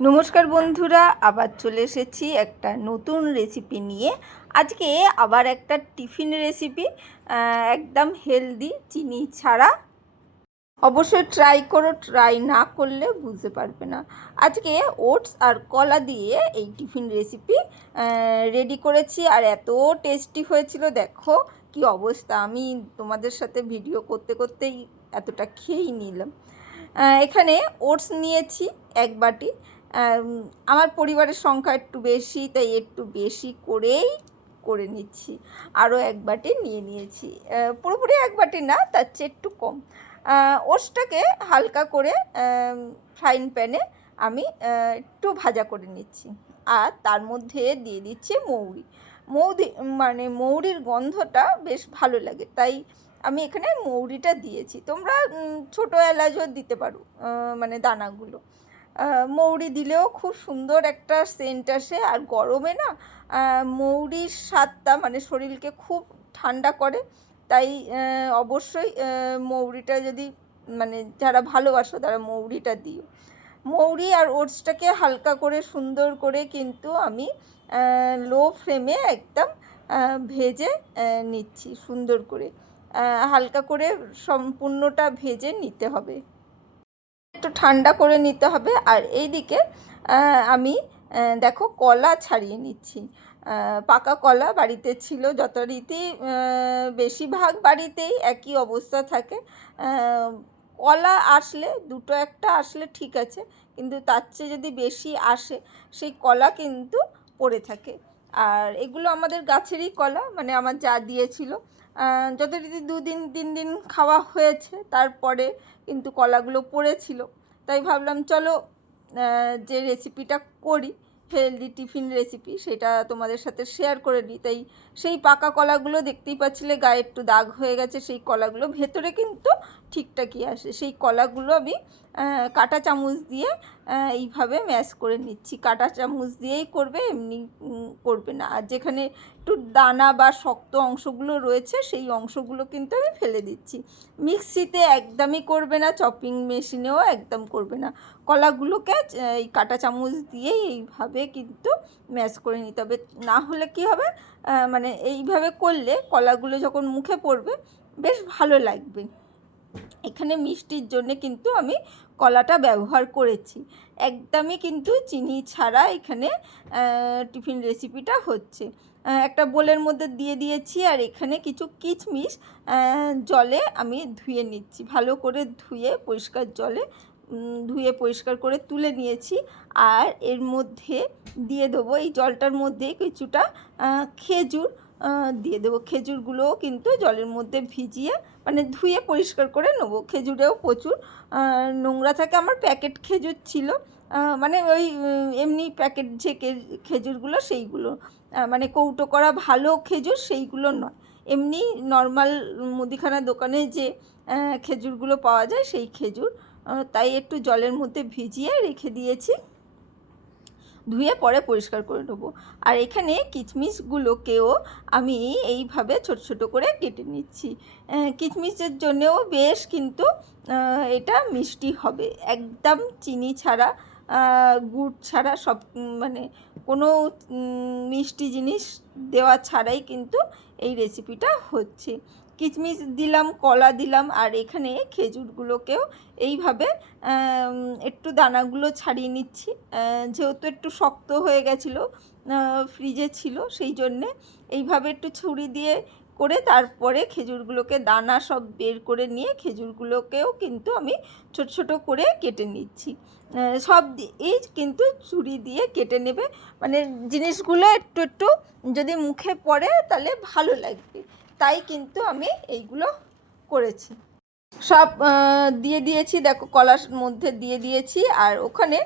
নমস্কার বন্ধুরা, আবার চলে এসেছি একটা নতুন রেসিপি নিয়ে। আজকে আবার একটা টিফিন রেসিপি, একদম হেলদি, চিনি ছাড়া। অবশ্যই ট্রাই করো, ট্রাই না করলে বুঝতে পারবে না। আজকে ওটস আর কলা দিয়ে এই টিফিন রেসিপি রেডি করেছি, আর এত টেস্টি হয়েছিল, দেখো কি অবস্থা। আমি তোমাদের সাথে ভিডিও করতে করতেই এতটা খেয়েই নিলাম। এখানে ওটস নিয়েছি 1 বাটি। আমার পরিবারের সংখ্যা একটু বেশি, তাই একটু বেশি করেই করে নিচ্ছি। আরও 1 বাটি নিয়ে নিয়েছি, পুরোপুরি 1 বাটি না, তার চেয়ে একটু কম। ওটসটাকে হালকা করে ফ্রাইং প্যানে আমি একটু ভাজা করে নিচ্ছি, আর তার মধ্যে দিয়ে দিচ্ছি মৌরির গন্ধটা বেশ ভালো লাগে, তাই আমি এখানে মৌরিটা দিয়েছি। তোমরা ছোটো এলাচও দিতে পারো, মানে দানাগুলো। মৌরি দিলেও খুব সুন্দর একটা সেন্ট আসে, আর গরমে না মৌরির স্বাদটা মানে শরীরকে খুব ঠান্ডা করে, তাই অবশ্যই মৌরিটা যদি মানে যারা ভালোবাসো তারা মৌরিটা দিও। মৌরি আর ওটসটাকে হালকা করে সুন্দর করে কিন্তু আমি লো ফ্লেমে একদম ভেজে নিচ্ছি সুন্দর করে। হালকা করে সম্পূর্ণটা ভেজে নিতে হবে, একটু ঠান্ডা করে নিতে হবে। আর এইদিকে আমি দেখো কলা ছাড়িয়ে নিচ্ছি। পাকা কলা বাড়িতে ছিল যথারীতি, বেশিরভাগ বাড়িতেই একই অবস্থা থাকে। কলা আসলে দুটো একটা আসলে ঠিক আছে, কিন্তু তার চেয়ে যদি বেশি আসে সেই কলা কিন্তু পড়ে থাকে। আর এগুলো আমাদের গাছেরই কলা, মানে আমার যা দিয়েছিল। যথারীতি 2 দিন 3 দিন খাওয়া হয়েছে, তারপরে কিন্তু কলাগুলো পড়েছিল, তাই ভাবলাম চলো যে রেসিপিটা করি, হেলদি টিফিন রেসিপি, সেটা তোমাদের সাথে শেয়ার করে নিই। তাই সেই পাকা কলাগুলো দেখতেই পাচ্ছিলে গায়ে একটু দাগ হয়ে গেছে, সেই কলাগুলো ভেতরে কিন্তু ঠিকঠাকই আসে। সেই কলাগুলো আমি কাঁটা চামচ দিয়ে এইভাবে ম্যাশ করে নিচ্ছি। কাঁটা চামচ দিয়েই করবে, এমনি করবে না। আর যেখানে একটু দানা বা শক্ত অংশগুলো রয়েছে সেই অংশগুলো কিন্তু আমি ফেলে দিচ্ছি। মিক্সিতে একদমই করবে না, চপিং মেশিনেও একদম করবে না। কলাগুলোকে এই কাঁটা চামচ দিয়েই এইভাবে কিন্তু ম্যাশ করে নিতে হবে, না হলে কি হবে, মানে এইভাবে করলে কলাগুলো যখন মুখে পড়বে বেশ ভালো লাগবে। এখানে মিষ্টির জন্য কিন্তু আমি কলাটা ব্যবহার করেছি, একদমই কিন্তু চিনি ছাড়া এখানে টিফিন রেসিপিটা হচ্ছে। একটা বোলের মধ্যে দিয়ে দিয়েছি, আর এখানে কিছু কিশমিশ জলে আমি ধুয়ে নিচ্ছি, ভালো করে ধুয়ে পরিষ্কার জলে ধুয়ে পরিষ্কার করে তুলে নিয়েছি। আর এর মধ্যে দিয়ে দেবো, এই জলটার মধ্যে কিছুটা খেজুর দিয়ে দেবো। খেজুরগুলোও কিন্তু জলের মধ্যে ভিজিয়ে মানে ধুয়ে পরিষ্কার করে নেবো। খেজুরেও প্রচুর নোংরা থাকে। আমার প্যাকেট খেজুর ছিল, মানে ওই এমনি প্যাকেট যে খেজুরগুলো সেইগুলো, মানে কৌটো করা ভালো খেজুর সেইগুলো নয়, এমনি নর্মাল মুদিখানা দোকানে যে খেজুরগুলো পাওয়া যায় সেই খেজুর। তাই একটু জলের মধ্যে ভিজিয়ে রেখে দিয়েছি, ধুয়ে পরে পরিষ্কার করে নেবো। আর এখানে কিশমিশগুলোকেও আমি এইভাবে ছোট ছোট করে কেটে নিচ্ছি। কিশমিশের জন্যেও বেশ কিন্তু এটা মিষ্টি হবে, একদম চিনি ছাড়া, গুড় ছাড়া, সব মানে কোনো মিষ্টি জিনিস দেওয়া ছাড়াই কিন্তু এই রেসিপিটা হচ্ছে। কিশমিশ দিলাম, কলা দিলাম, আর এখানে খেজুরগুলোকেও এইভাবে একটু দানাগুলো ছাড়িয়ে নিচ্ছি, যেহেতু একটু শক্ত হয়ে গেছিলো, ফ্রিজে ছিল, সেই জন্যে এইভাবে একটু ছুরি দিয়ে করে তারপরে খেজুরগুলোকে দানা সব বের করে নিয়ে খেজুরগুলোকেও কিন্তু আমি ছোট ছোট করে কেটে নিচ্ছি। সব এই কিন্তু ছুরি দিয়ে কেটে নেবে, মানে জিনিসগুলো একটু একটু যদি মুখে পড়ে তাহলে ভালো লাগবে, তাই কিন্তু আমি এইগুলো করেছি। সব দিয়ে দিয়েছি, দেখো কলার মধ্যে দিয়ে দিয়েছি। আর ওখানে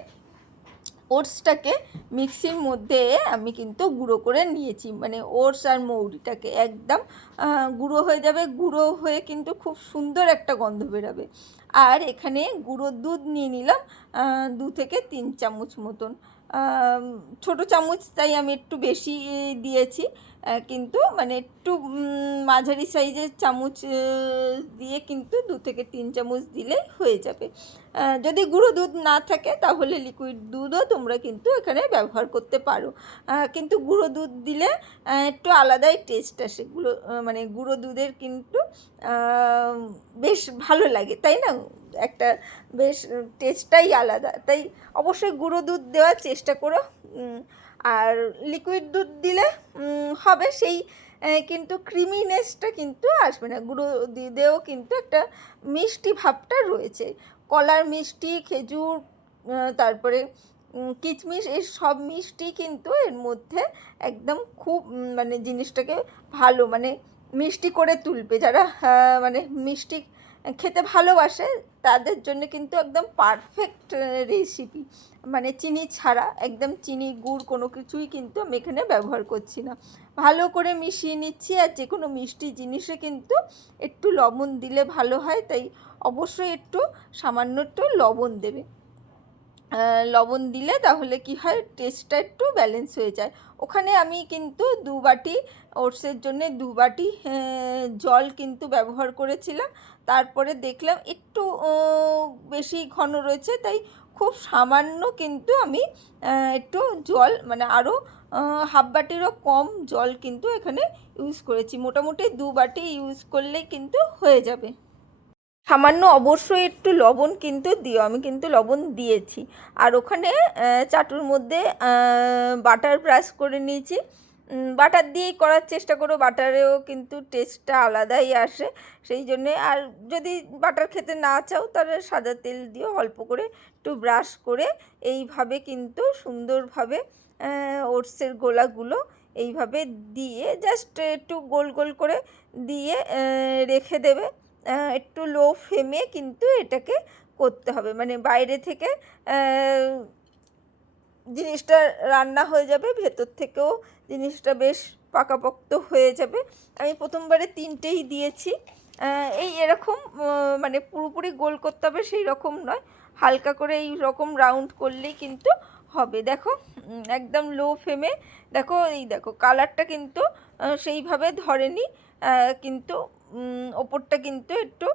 ওটসটাকে মিক্সির মধ্যে আমি কিন্তু গুঁড়ো করে নিয়েছি, মানে ওটস আর মৌরিটাকে একদম গুঁড়ো হয়ে যাবে। গুঁড়ো হয়ে কিন্তু খুব সুন্দর একটা গন্ধ বেরোবে। আর এখানে গুঁড়ো দুধ নিয়ে নিলাম 2 থেকে 3 চামচ মতন, ছোটো চামচ তাই আমি একটু বেশি দিয়েছি, কিন্তু মানে একটু মাঝারি সাইজের চামচ দিয়ে কিন্তু 2 থেকে 3 চামচ দিলেই হয়ে যাবে। যদি গুঁড়ো দুধ না থাকে তাহলে লিকুইড দুধও তোমরা কিন্তু এখানে ব্যবহার করতে পারো, কিন্তু গুঁড়ো দুধ দিলে একটু আলাদাই টেস্ট আসে। মানে গুঁড়ো দুধের কিন্তু বেশ ভালো লাগে, তাই না? একটা বেশ টেস্টটাই আলাদা, তাই অবশ্যই গুঁড়ো দুধ দেওয়ার চেষ্টা করো। আর লিকুইড দুধ দিলে হবে সেই কিন্তু ক্রিমিনেসটা কিন্তু আসবে না। গুঁড়ো দুধেও কিন্তু একটা মিষ্টি ভাবটা রয়েছে, কলার মিষ্টি, খেজুর, তারপরে কিচমিচ, এই সব মিষ্টি কিন্তু এর মধ্যে একদম খুব মানে জিনিসটাকে ভালো মানে মিষ্টি করে তুলবে। যারা মানে মিষ্টি খেতে ভালোবাসে তাদের জন্য কিন্তু একদম পারফেক্ট রেসিপি, মানে চিনি ছাড়া, একদম চিনি গুড় কোনো কিছুই কিন্তু আমি এখানে ব্যবহার করছি না। ভালো করে মিশিয়ে নিচ্ছি। আর যে কোনো মিষ্টি জিনিসে কিন্তু একটু লবণ দিলে ভালো হয়, তাই অবশ্যই একটু সামান্য একটু লবণ দেবে। লবণ দিলে তাহলে কি হয়, টেস্টটা একটু ব্যালেন্স হয়ে যায়। ওখানে আমি কিন্তু 2 বাটি ওটসের জন্যে 2 বাটি জল কিন্তু ব্যবহার করেছিলাম। তারপরে দেখলাম একটু বেশি ঘন রয়েছে, তাই খুব সামান্য কিন্তু আমি একটু জল, মানে আরও হাফ বাটিরও কম জল কিন্তু এখানে ইউজ করেছি। মোটামুটি 2 বাটি ইউজ করলেই কিন্তু হয়ে যাবে। সামান্য অবশ্যই একটু লবণ কিন্তু দিও, আমি কিন্তু লবণ দিয়েছি। আর ওখানে চাটুর মধ্যে বাটার ব্রাশ করে নিয়েছি। বাটার দিয়েই করার চেষ্টা করো, বাটারেও কিন্তু টেস্টটা আলাদাই আসে। সেই জন্যে, আর যদি বাটার খেতে না চাও তাহলে সাদা তেল দিও অল্প করে, একটু ব্রাশ করে এইভাবে কিন্তু সুন্দরভাবে ওটসের গোলাগুলো এইভাবে দিয়ে জাস্ট একটু গোল গোল করে দিয়ে রেখে দেবে। একটু লো ফ্লেমে কিন্তু এটাকে করতে হবে, মানে বাইরে থেকে জিনিসটা রান্না হয়ে যাবে, ভেতর থেকেও জিনিসটা বেশ পাকাপোক্ত হয়ে যাবে। আমি প্রথমবারে 3টেই দিয়েছি। এরকম মানে পুরোপুরি গোল করতে হবে সেই রকম নয়, হালকা করে এই রকম রাউন্ড করলেই কিন্তু হবে। দেখো একদম লো ফ্লেমে, দেখো এই দেখো কালারটা কিন্তু সেইভাবে ধরেনি, কিন্তু ওপরটা কিন্তু একটু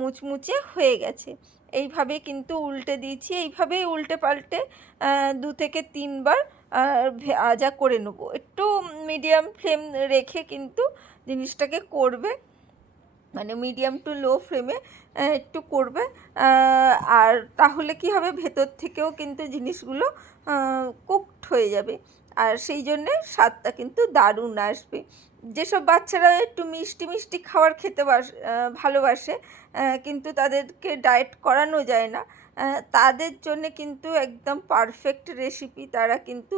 মুচমুচে হয়ে গেছে। এইভাবে কিন্তু উল্টে দিয়েছি, এইভাবেই উল্টে পাল্টে 2 থেকে 3 বার ভাজা করে নেবো। একটু মিডিয়াম ফ্লেম রেখে কিন্তু জিনিসটাকে করবে, মানে মিডিয়াম টু লো ফ্লেমে একটু করবে। আর তাহলে কি হবে, ভেতর থেকেও কিন্তু জিনিসগুলো কুকড হয়ে যাবে, আর সেই জন্যে স্বাদটা কিন্তু দারুণ আসবে। যেসব বাচ্চারা একটু মিষ্টি মিষ্টি খাবার খেতে ভালোবাসে, কিন্তু তাদেরকে ডায়েট করানো যায় না, তাদের জন্য কিন্তু একদম পারফেক্ট রেসিপি। তারা কিন্তু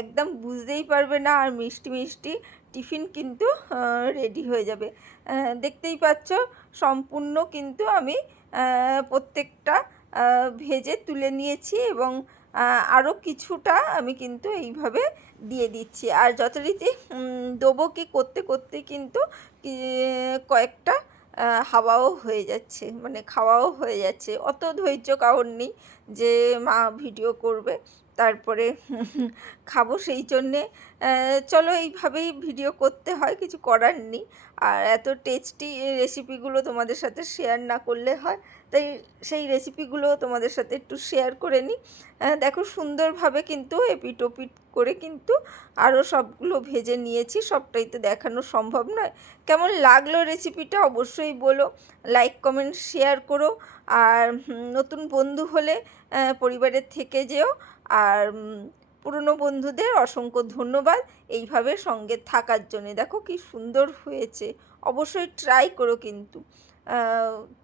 একদম বুঝতেই পারবে না, আর মিষ্টি মিষ্টি টিফিন কিন্তু রেডি হয়ে যাবে। দেখতেই পাচ্ছ সম্পূর্ণ কিন্তু আমি প্রত্যেকটা ভেজে তুলে নিয়েছি, এবং আরও কিছুটা আমি কিন্তু এইভাবে দিয়ে দিচ্ছি। আর যথারীতি দেবো কি করতে করতে কিন্তু কয়েকটা হাওয়াও হয়ে যাচ্ছে, মানে খাওয়াও হয়ে যাচ্ছে। অত ধৈর্য কারোর নেই যে মা ভিডিও করবে তারপরে খাবো, সেই জন্যে চলো এইভাবেই ভিডিও করতে হয়, কিছু করার নেই। আর এত টেস্টি রেসিপিগুলো তোমাদের সাথে শেয়ার না করলে হয়, তাই সেই রেসিপিগুলো তোমাদের সাথে একটু শেয়ার করে নিই। দেখো সুন্দরভাবে কিন্তু এপিট ওপিট করে কিন্তু আরও সবগুলো ভেজে নিয়েছি, সবটাই তো দেখানো সম্ভব নয়। কেমন লাগলো রেসিপিটা অবশ্যই বলো, লাইক কমেন্ট শেয়ার করো। আর নতুন বন্ধু হলে পরিবারের থেকে যেও। আর পুরনো বন্ধুদের অসংখ্য ধন্যবাদ এইভাবে সঙ্গে থাকার জন্য। দেখো কি সুন্দর হয়েছে, অবশ্যই ট্রাই করো কিন্তু।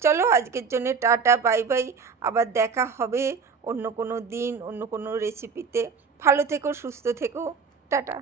চলো আজকের জন্য টাটা, বাই বাই। আবার দেখা হবে অন্য কোনো দিন অন্য কোনো রেসিপিতে। ভালো থেকো, সুস্থ থেকো, টাটা।